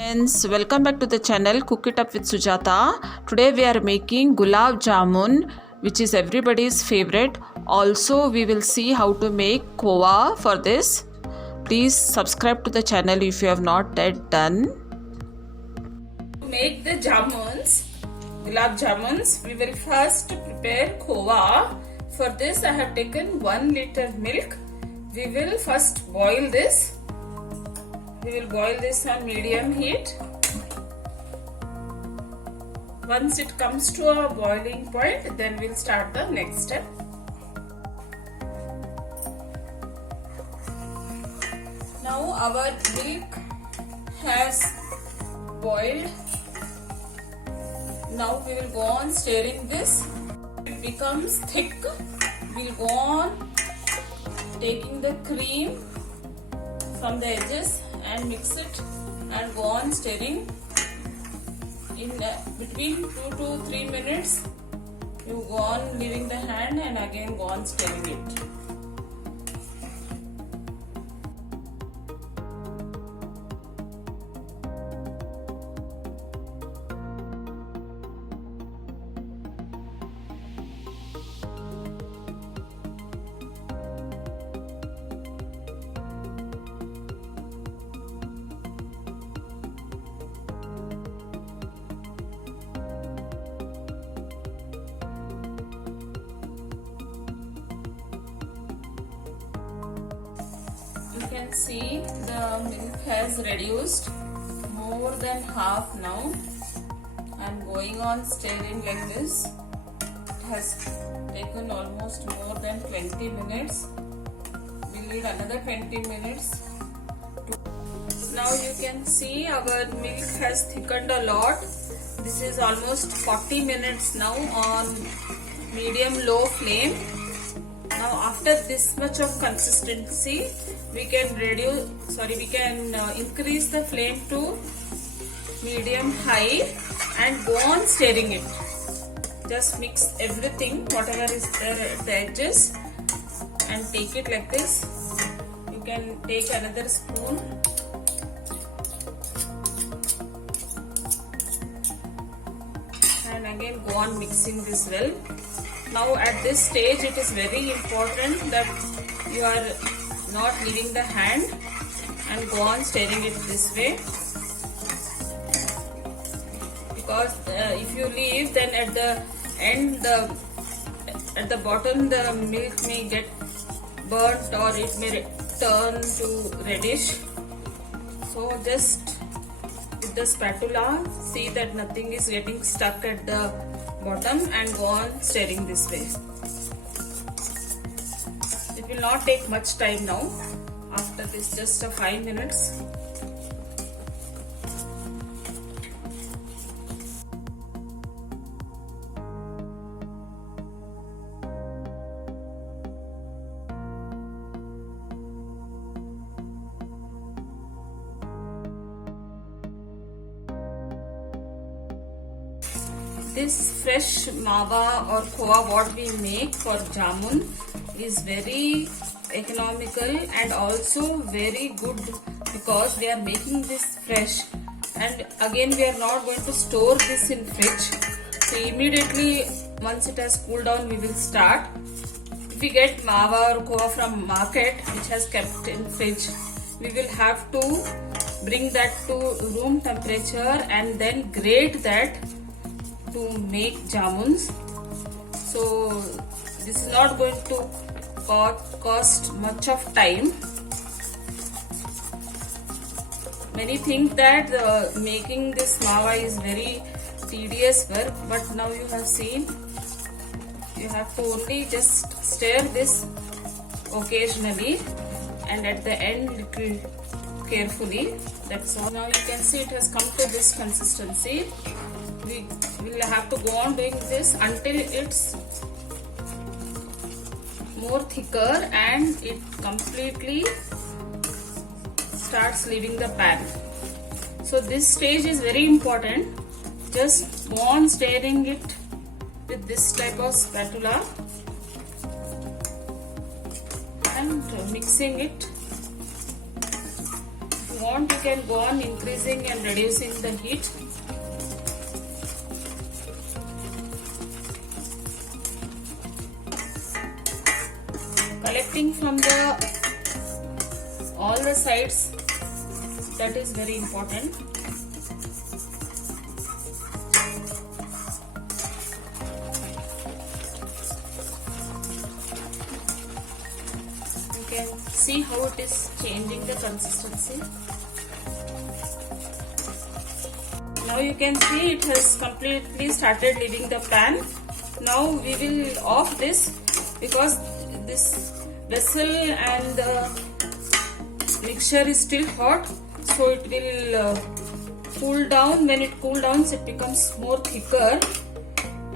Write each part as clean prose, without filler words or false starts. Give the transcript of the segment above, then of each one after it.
Friends, welcome back to the channel Cook It Up with Sujata. Today we are making gulab jamun, which is everybody's favorite. Also, we will see how to make kova for this. Please subscribe to the channel if you have not yet done. To make the jamuns, gulab jamuns, we will first prepare kova. For this I have taken 1 liter milk. We will first boil this. We will boil this on medium heat. Once it comes to a boiling point, then we'll start the next step. Now our milk has boiled. Now we will go on stirring this. It becomes thick. We'll go on taking the cream from the edges and mix it and go on stirring. In between 2 to 3 minutes, you go on leaving the hand and again go on stirring it. You can see the milk has reduced more than half now. I am going on stirring like this. It has taken almost more than 20 minutes. We need another 20 minutes. Now you can see our milk has thickened a lot. This is almost 40 minutes now on medium-low flame. Now after this much of consistency, we can increase the flame to medium high and go on stirring it. Just mix everything, whatever is there at the edges, and take it like this. You can take another spoon and again go on mixing this well. Now at this stage it is very important that you are not leaving the hand and go on stirring it this way, because if you leave, then at the end at the bottom the milk may get burnt or it may turn to reddish. So just with the spatula see that nothing is getting stuck at the bottom and go on stirring this way. It will not take much time now. After this, just 5 minutes. This fresh mawa or kova what we make for jamun is very economical and also very good, because we are making this fresh, and again we are not going to store this in fridge. So immediately once it has cooled down, we will start. If we get mawa or kova from market which has kept in fridge, we will have to bring that to room temperature and then grate that to make jamuns. So this is not going to cost much of time. Many think that making this mawa is very tedious work, but now you have seen, you have to only just stir this occasionally and at the end little carefully. That's all. Now you can see it has come to this consistency. We will have to go on doing this until it's more thicker and it completely starts leaving the pan. So this stage is very important. Just go on stirring it with this type of spatula and mixing it. You want, you can go on increasing and reducing the heat. Collecting from all the sides, that is very important. You can see how it is changing the consistency. Now you can see it has completely started leaving the pan. Now we will off this because this vessel and the mixture is still hot, so it will cool down. When it cools down, it becomes more thicker,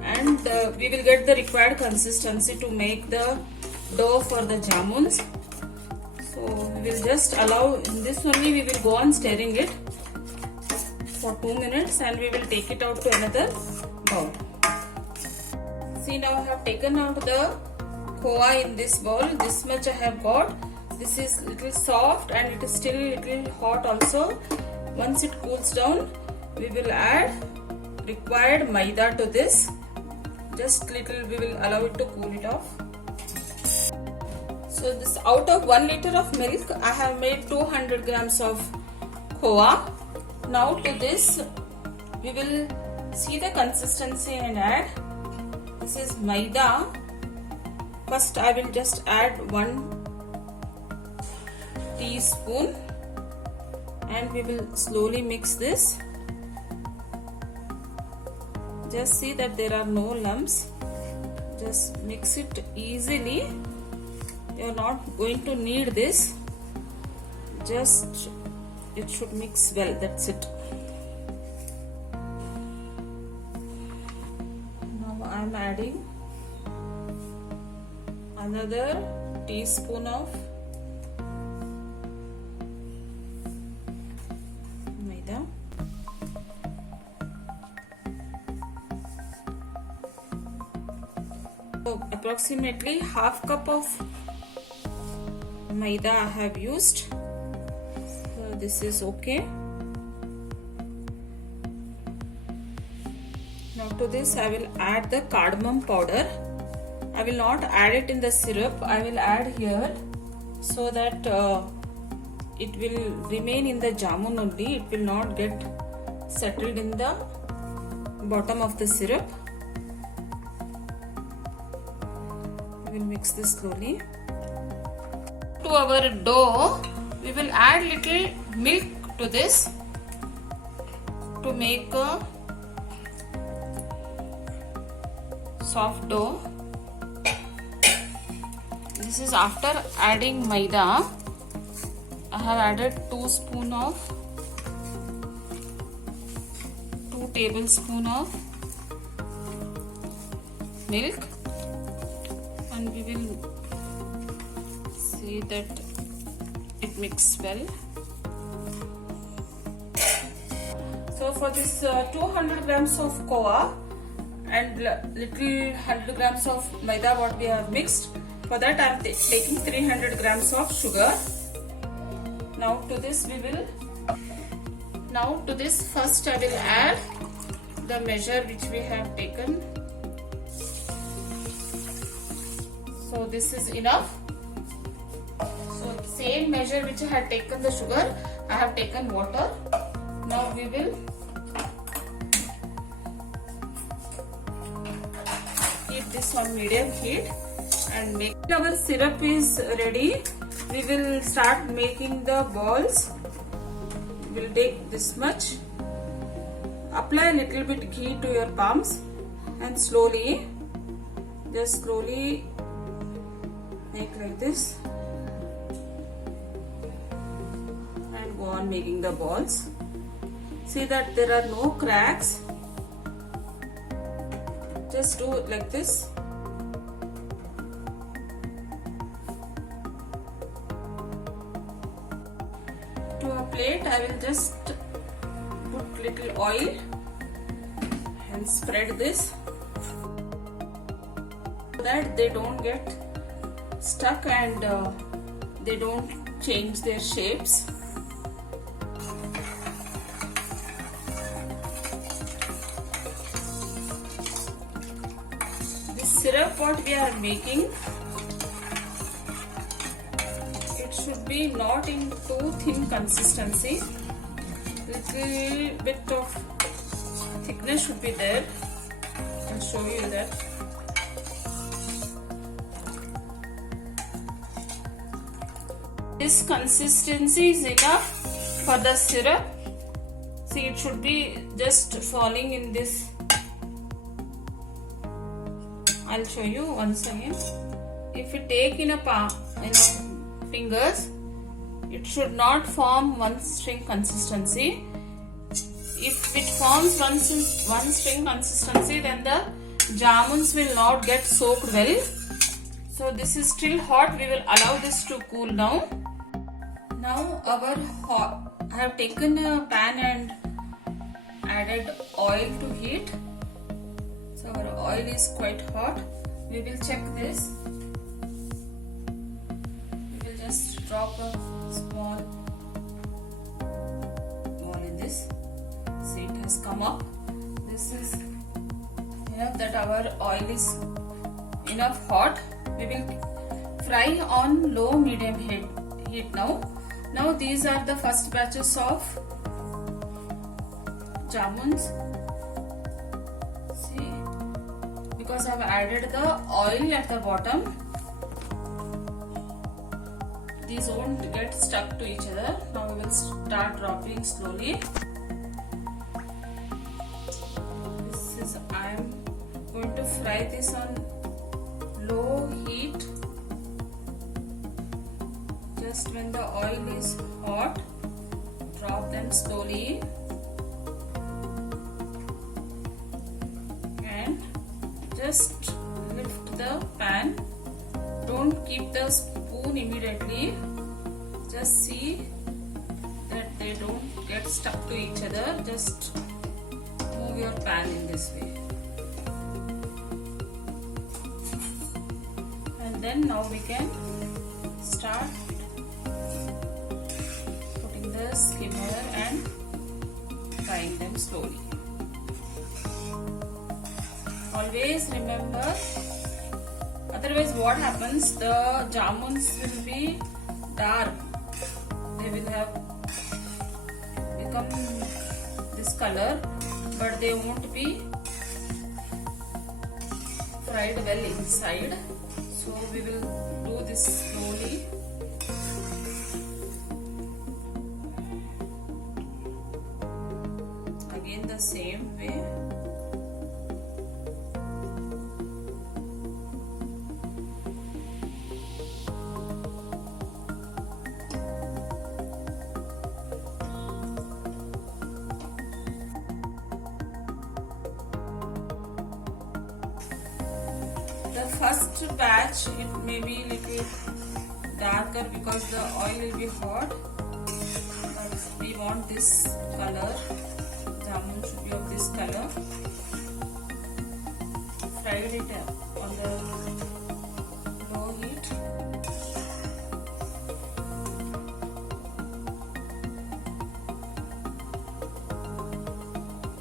and we will get the required consistency to make the dough for the jamuns. So we will just allow in this only, we will go on stirring it for 2 minutes and we will take it out to another bowl. See, now I have taken out the khoa in this bowl. This much I have got. This is little soft and it is still little hot also. Once it cools down, we will add required maida to this. Just little, we will allow it to cool it off. So this, out of 1 liter of milk, I have made 200 grams of khoa. Now to this, we will see the consistency and add. This is maida. First I will just add 1 teaspoon and we will slowly mix this. Just see that there are no lumps. Just mix it easily. You are not going to need this. Just it should mix well. That's it. Now I am adding another teaspoon of maida. So approximately half cup of maida I have used. So this is okay. Now to this I will add the cardamom powder. I will not add it in the syrup. I will add here so that it will remain in the jamun only. It will not get settled in the bottom of the syrup. We will mix this slowly. To our dough, we will add little milk to this to make a soft dough. This is after adding maida. I have added 2 tablespoons of milk, and we will see that it mixes well. So for this 200 grams of khoa and little 100 grams of maida what we have mixed, for that I am taking 300 grams of sugar. Now to this first I will add the measure which we have taken. So this is enough. So same measure which I had taken the sugar, I have taken water. Now we will keep this on medium heat and make. Our syrup is ready. We will start making the balls. We will take this much. Apply a little bit ghee to your palms and slowly make like this and go on making the balls. See that there are no cracks. Just do it like this. To a plate, I will just put little oil and spread this so that they don't get stuck and they don't change their shapes. syrup what we are making, it should be not in too thin consistency. Little bit of thickness should be there. I'll show you that. This consistency is enough for the syrup. See, it should be just falling in this. I'll show you once again. If you take in a fingers, it should not form one string consistency. If it forms one string consistency, then the jamuns will not get soaked well. So this is still hot. We will allow this to cool down. Now I have taken a pan and added oil to heat. So our oil is quite hot. We will check this. We will just drop a small oil in this. See, it has come up. This is enough that our oil is enough hot. We will fry on low medium heat now. Now these are the first batches of jamuns. See, because I have added the oil at the bottom, these won't get stuck to each other. Now we will start dropping slowly. I am going to fry this on low heat. Just when the oil is hot, drop them slowly and just lift the pan. Don't keep the spoon immediately. Just see that they don't get stuck to each other. Just move your pan in this way. And then now we can start putting the skimmer and frying them slowly. Always remember, otherwise what happens, the jamuns will be dark. They will have become this color, but they won't be fried well inside. So we will do this slowly. Again the same way. The first batch, it may be little darker because the oil will be hot, but we want this color. Jamun should be of this color. Fried it on the low heat.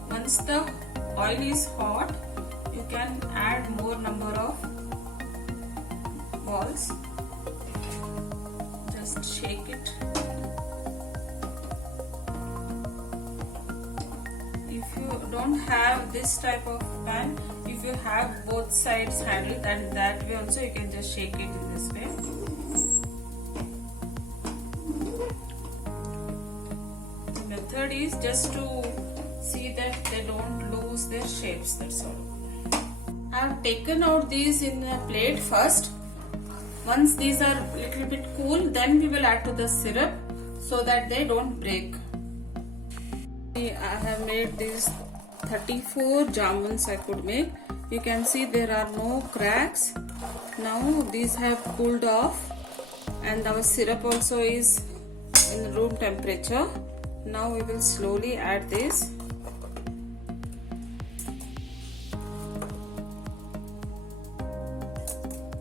Once the oil is hot, you can add more number of balls. Just shake it. If you don't have this type of pan, if you have both sides handled, then that way also you can just shake it in this way. The method is just to see that they don't lose their shapes, that's all. I have taken out these in a plate first. Once these are a little bit cool, then we will add to the syrup so that they don't break. I have made these 34 jamuns I could make. You can see there are no cracks. Now these have cooled off and our syrup also is in room temperature. Now we will slowly add this.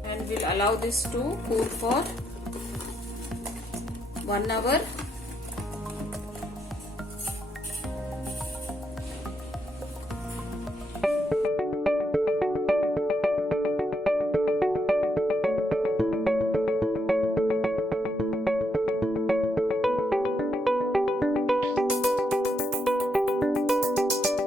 And we'll allow this to cool for 1 hour.